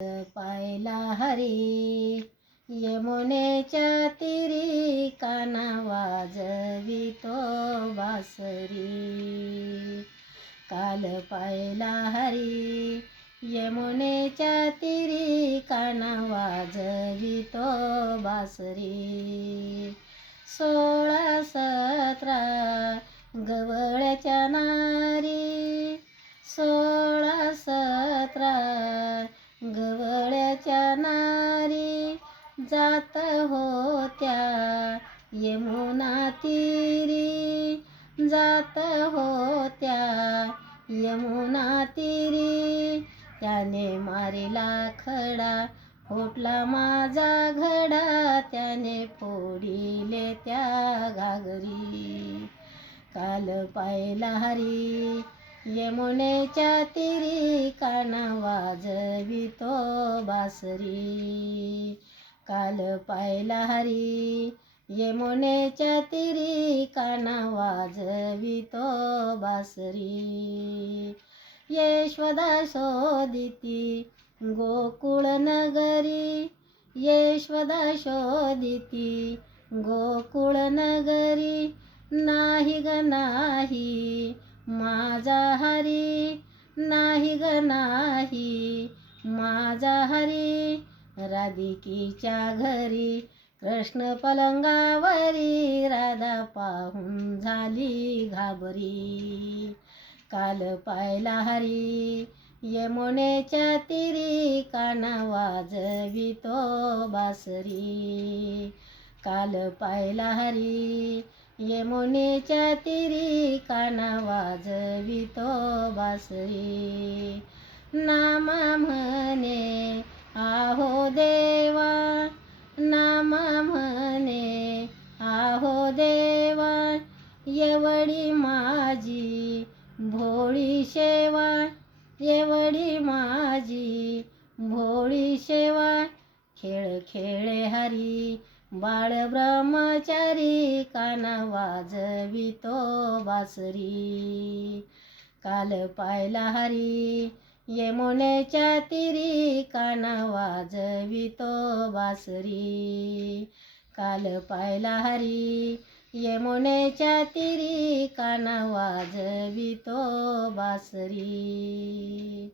पायला हरी यमुनेच्या तीरी काना वाजवितो बासरी. काल पायला हरी यमुनेच्या तीरी काना वाजवितो बासरी. 16-17 गवळ्याच्या नारी, 16-17 गवळ्याच्या नारी जात होत्या यमुना तीरी, जात होत्या यमुना तीरी. त्याने मारिला खडा फुटला माझा घडा, त्याने फोडिले त्या घागरी. काल पायला हरी यमुनेच्या तीरी काना वाजवितो बासरी. काल पायला हरी यमुनेच्या तीरी काना वाजवितो बासरी. यशोदा शोधिती गोकुळ नगरी, यशोदा शोधिती गोकुळ नगरी. नाही ग नाही माझा हरी, नाही ग नाही माझा हरी. राधिकीच्या घरी कृष्ण पलंगावरी, राधा पाहून झाली घाबरी. काल पायला हरी यमुनेच्या तीरी काना वाजवितो बासरी. काल पायला हरी यमुनेच्या तीरी काना वाजवितो बासरी. नामा म्हणे आहो देवा, नामा म्हणे आहो देवा. एवढी माझी भोळी सेवा, एवढी माझी भोळी सेवा. खेळ खेळे हरी बाळ ब्रह्मचारी काना वाजवितो बासरी. काल पायला हरी यमुनेच्या तीरी काना वाजवितो बासरी. काल पायला हरी यमुनेच्या तीरी काना वाजवितो बासरी.